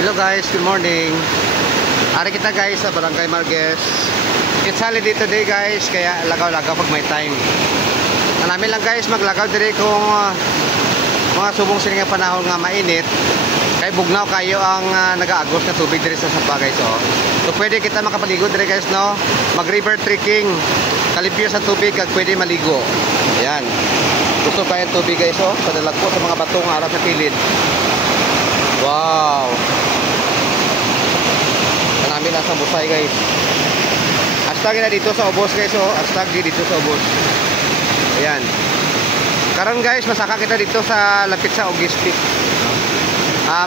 Hello guys, good morning. Ari kita guys sa Barangay Marquez. It's holiday today guys, kaya lagaw-lagaw pag may time. Namin lang guys maglagaw dire kung mga subong sining panahon nga mainit. Kay bugnaw kayo ang nagaagos na tubig dire sa sapa guys oh. So pwede kita makapaligo dire guys no. Mag river trekking. Kalimpyo sa tubig kag pwede maligo. Ayan. Gusto kaya tubig guys oh, sa dalagpo sa mga bato nga ara sa kilid. Wow. Namin nasa busay guys. Hashtag na dito sa ubos guys oh. Hashtag dito sa ubos. Ayan. Karon guys, masaka kita dito sa lapit sa Ogistic.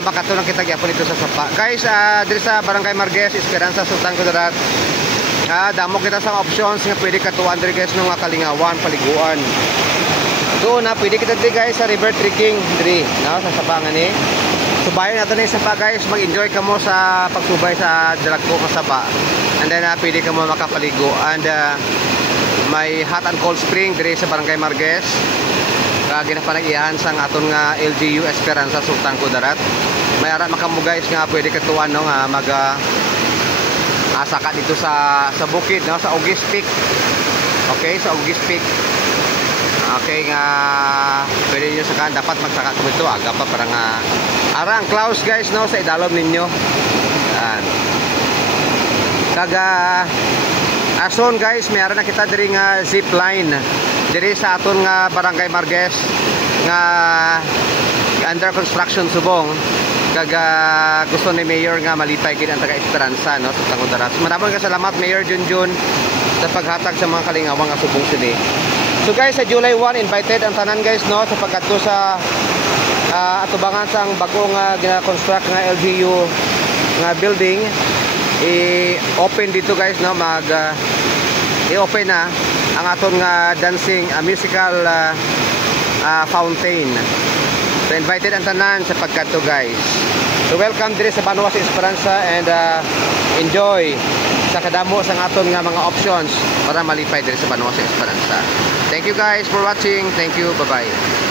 Makatulong kita gyapon dito sa sapa. Guys, dito sa Barangay Marquez, Esperanza, Sultan Kudarat. Damo kita sa options nga pwede katuan diri guys ng kalingawan, paliguan. Doon na pwede kita diri guys sa river trekking diri, no, sa sapa nga ni. Subayan natin yung sapa guys, mag-enjoy ka mo sa pagsubay sa dalagpo ng sapa. And then pwede ka mo makapaligo. And may hot and cold spring diri sa Barangay Marquez. Ginapanag-iyahan sang aton nga LGU Esperanza Sultan Kudarat. May ara makamo guys nga pwede katuan no nga mag asaka dito sa bukid no, sa Ogis Peak. Okay, sa Ogis Peak. Okay nga pwede niyo saka dapat magsaka kamo dito aga pa para nga ara ang clouds guys no sa idalom ninyo. Yan. Kaga ason guys, may ara na kita diri nga zip line diri sa aton nga Barangay Marquez nga under construction subong. Kaga gusto ni Mayor nga malipay gid ang taga Esperanza no sa Tangudarat. Maraming salamat Mayor Junjun sa paghatag sa mga kalingawang nga subong sini. So guys, sa July 1 invited ang tanan guys no sa pagkadto sa atubangan sang bagong gina-construct nga LGU nga building. I-open dito guys no, i-open na ang aton nga dancing musical fountain. So invited ang tanan sa pagkadto guys. So welcome diri sa Banuas Esperanza and enjoy sa kadamo sang aton nga mga options para malipay diri sa Banuas Esperanza. Thank you guys for watching. Thank you. Bye-bye.